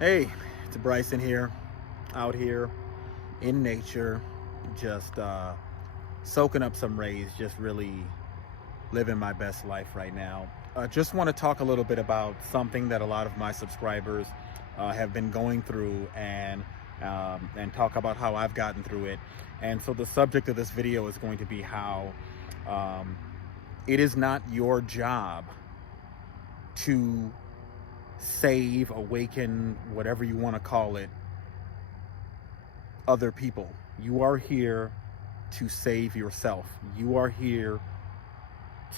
Hey, it's Bryson here, out here in nature, just soaking up some rays, just really living my best life right now. Just want to talk a little bit about something that a lot of my subscribers have been going through, and talk about how I've gotten through it. And so the subject of this video is going to be how um, it is not your job to save, awaken, whatever you want to call it, other people. You are here to save yourself. You are here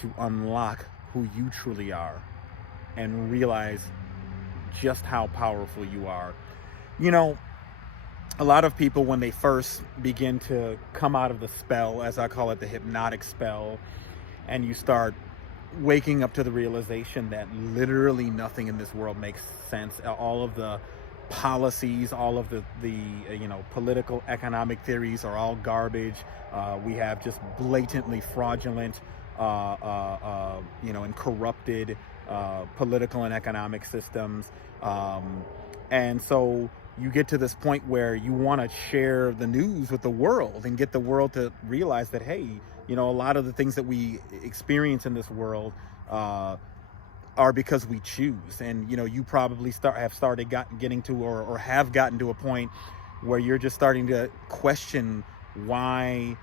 to unlock who you truly are and realize just how powerful you are. You know, a lot of people, when they first begin to come out of the spell, as I call it, the hypnotic spell, and you start waking up to the realization that literally nothing in this world makes sense. All of the policies, all of the political economic theories are all garbage. We have just blatantly fraudulent, and corrupted political and economic systems. And so you get to this point where you want to share the news with the world and get the world to realize that, hey, a lot of the things that we experience in this world are because we choose. And you probably getting to, or have gotten to a point where you're just starting to question why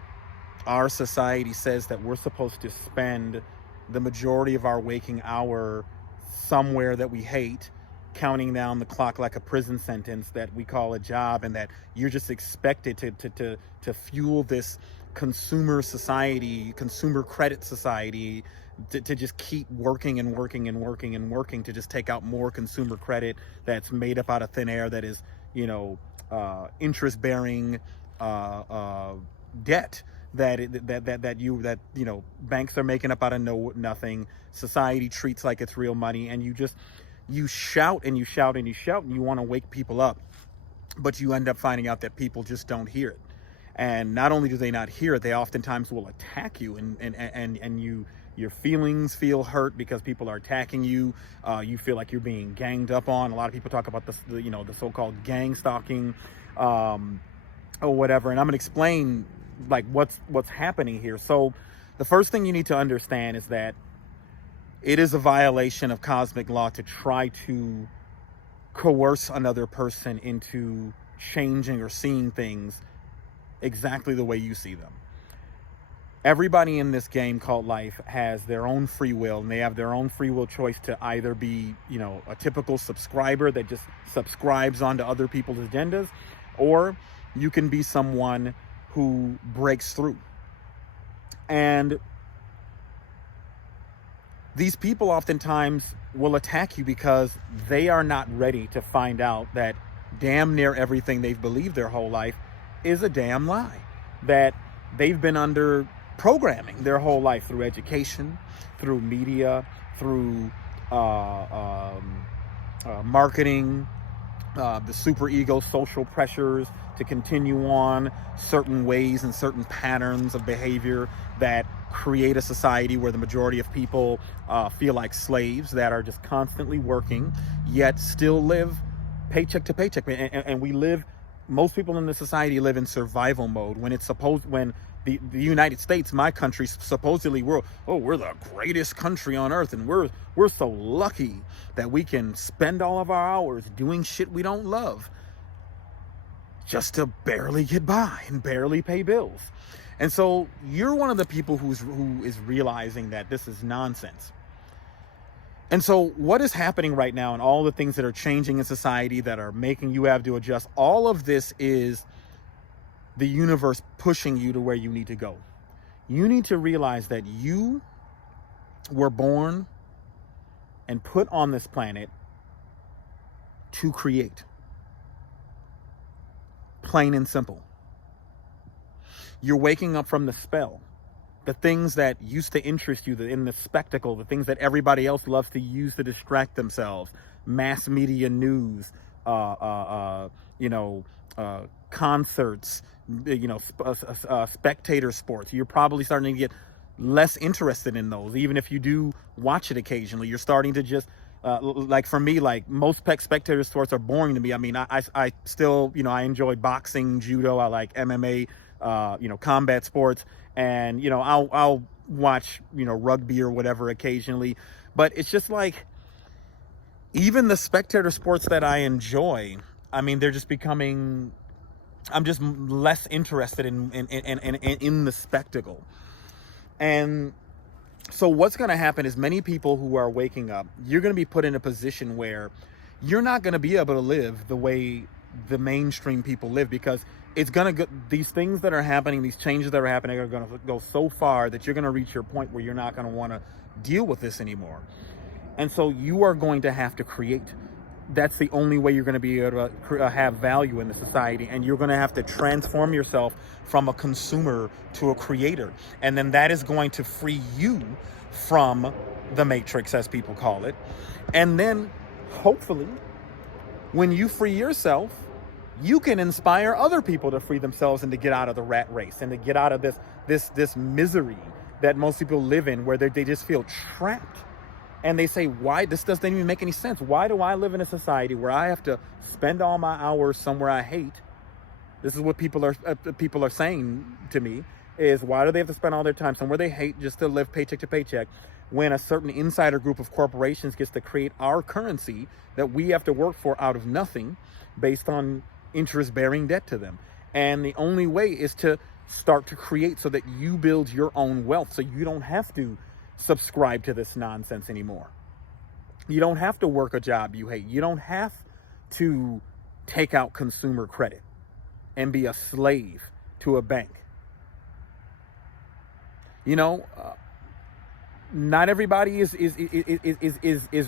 our society says that we're supposed to spend the majority of our waking hour somewhere that we hate, counting down the clock like a prison sentence that we call a job, and that you're just expected to fuel this consumer society, consumer credit society, to just keep working and working and working and working to just take out more consumer credit that's made up out of thin air, that is interest bearing debt that banks are making up out of nothing. Society treats like it's real money, and you shout and you shout and you shout, and you want to wake people up, but you end up finding out that people just don't hear it. And not only do they not hear it, they oftentimes will attack you, and your feelings feel hurt because people are attacking you. You feel like you're being ganged up on. A lot of people talk about the so-called gang stalking, or whatever. And I'm going to explain like what's happening here. So the first thing you need to understand is that it is a violation of cosmic law to try to coerce another person into changing or seeing things exactly the way you see them. Everybody in this game called life has their own free will, and they have their own free will choice to either be, a typical subscriber that just subscribes onto other people's agendas, or you can be someone who breaks through. And these people oftentimes will attack you because they are not ready to find out that damn near everything they've believed their whole life is a damn lie. That they've been under programming their whole life through education, through media, through marketing, the super ego, social pressures to continue on certain ways and certain patterns of behavior that create a society where the majority of people feel like slaves that are just constantly working, yet still live paycheck to paycheck. And we live, most people in the society live in survival mode when the United States, my country, supposedly we're the greatest country on earth, and we're so lucky that we can spend all of our hours doing shit we don't love just to barely get by and barely pay bills. And so you're one of the people who is realizing that this is nonsense. And so what is happening right now, and all the things that are changing in society that are making you have to adjust, all of this is the universe pushing you to where you need to go. You need to realize that you were born and put on this planet to create. Plain and simple. You're waking up from the spell. The things that used to interest you in the spectacle, the things that everybody else loves to use to distract themselves, mass media news, concerts, spectator sports. You're probably starting to get less interested in those. Even if you do watch it occasionally, you're starting to just Like for me, like most spectator sports are boring to me. I mean, I still, I enjoy boxing, judo. I like MMA, combat sports, and I'll watch rugby or whatever occasionally. But it's just like even the spectator sports that I enjoy, I mean, they're just becoming. I'm just less interested in the spectacle, and so what's going to happen is many people who are waking up, you're going to be put in a position where you're not going to be able to live the way the mainstream people live, because it's going to go, these things that are happening, these changes that are happening are going to go so far that you're going to reach your point where you're not going to want to deal with this anymore. And so you are going to have to create. That's the only way you're going to be able to have value in the society. And you're going to have to transform yourself from a consumer to a creator. And then that is going to free you from the matrix, as people call it. And then hopefully when you free yourself, you can inspire other people to free themselves and to get out of the rat race and to get out of this misery that most people live in, where they just feel trapped. And they say, why? This doesn't even make any sense. Why do I live in a society where I have to spend all my hours somewhere I hate? This is what people are saying to me, is why do they have to spend all their time somewhere they hate just to live paycheck to paycheck, when a certain insider group of corporations gets to create our currency that we have to work for out of nothing based on interest-bearing debt to them. And the only way is to start to create so that you build your own wealth, so you don't have to subscribe to this nonsense anymore. You don't have to work a job you hate. You don't have to take out consumer credit and be a slave to a bank. Not everybody is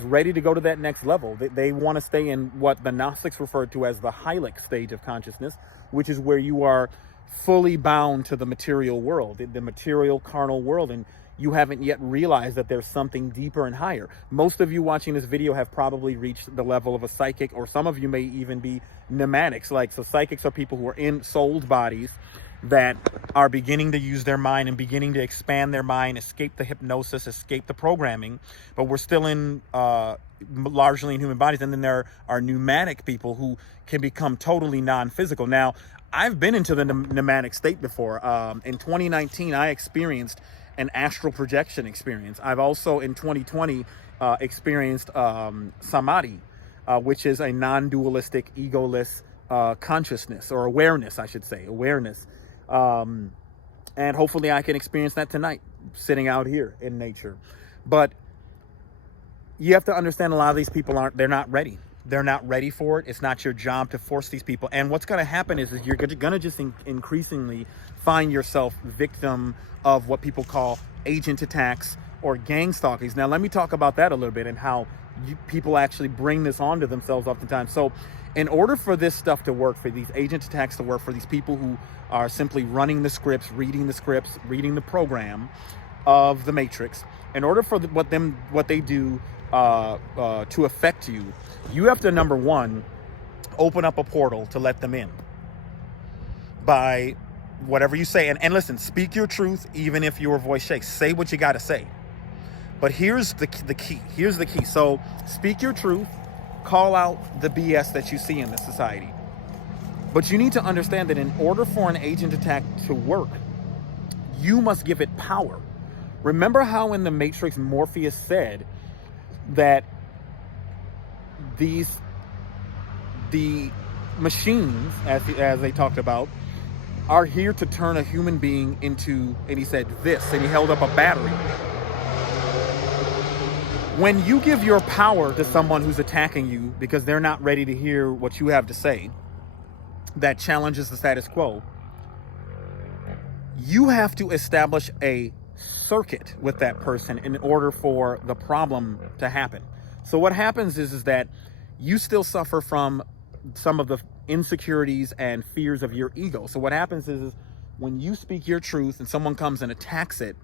ready to go to that next level. They want to stay in what the Gnostics referred to as the hypnotic stage of consciousness, which is where you are fully bound to the material world, the material carnal world, and you haven't yet realized that there's something deeper and higher. Most of you watching this video have probably reached the level of a psychic, or some of you may even be pneumatics. So psychics are people who are in souled bodies that are beginning to use their mind and beginning to expand their mind, escape the hypnosis, escape the programming, but we're still in largely in human bodies. And then there are pneumatic people who can become totally non-physical. Now, I've been into the pneumatic state before. In 2019, I experienced an astral projection experience. I've also in 2020 experienced samadhi, which is a non-dualistic, egoless consciousness, or awareness, I should say, awareness. And hopefully I can experience that tonight, sitting out here in nature. But you have to understand, a lot of these people they're not ready. They're not ready for it. It's not your job to force these people. And what's going to happen is you're going to just increasingly find yourself victim of what people call agent attacks or gang stalkings. Now, let me talk about that a little bit, and how people actually bring this onto themselves oftentimes. So in order for this stuff to work, for these agent attacks to work, for these people who are simply running the scripts, reading the program of the Matrix, in order for what they do to affect you, you have to, number one, open up a portal to let them in by whatever you say. And listen, speak your truth, even if your voice shakes. Say what you got to say. But here's the key. Here's the key. So speak your truth. Call out the BS that you see in this society. But you need to understand that in order for an agent attack to work, you must give it power. Remember how in the Matrix Morpheus said that the machines, as they talked about, are here to turn a human being into, and he said this, and he held up a battery. When you give your power to someone who's attacking you because they're not ready to hear what you have to say, that challenges the status quo, you have to establish a circuit with that person in order for the problem to happen. So what happens is that you still suffer from some of the insecurities and fears of your ego. So what happens is when you speak your truth and someone comes and attacks it,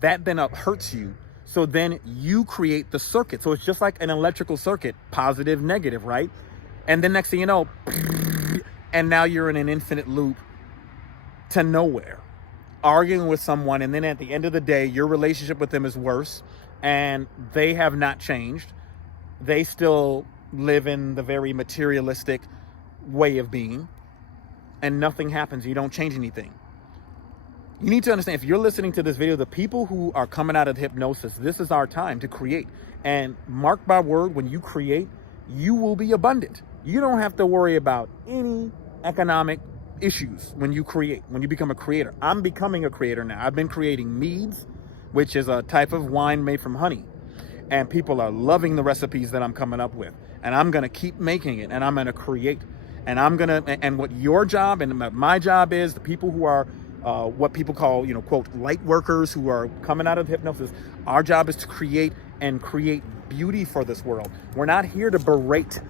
that then hurts you. So then you create the circuit. So it's just like an electrical circuit, positive, negative, right? And then next thing you know, and now you're in an infinite loop to nowhere, arguing with someone. And then at the end of the day, your relationship with them is worse and they have not changed. they still live in the very materialistic way of being, and nothing happens. You don't change anything. You need to understand, if you're listening to this video, the people who are coming out of hypnosis, this is our time to create. And mark my word, when you create, you will be abundant. You don't have to worry about any economic issues when you create, when you become a creator. I'm becoming a creator now. I've been creating meads, which is a type of wine made from honey. And people are loving the recipes that I'm coming up with. And I'm going to keep making it, and I'm going to create. And and what your job and my job is, the people who are what people call, quote, light workers who are coming out of hypnosis, our job is to create and create beauty for this world. We're not here to berate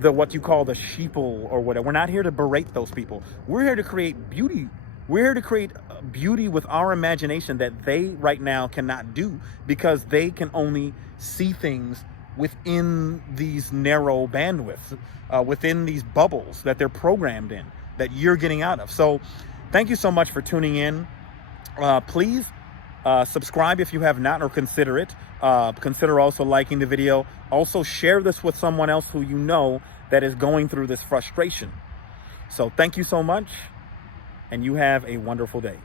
what you call the sheeple or whatever. We're not here to berate those people. We're here to create beauty. We're here to create beauty with our imagination that they right now cannot do, because they can only see things within these narrow bandwidths, within these bubbles that they're programmed in, that you're getting out of. So thank you so much for tuning in. Please subscribe if you have not, or consider it. Consider also liking the video. Also share this with someone else who you know that is going through this frustration. So thank you so much, and you have a wonderful day.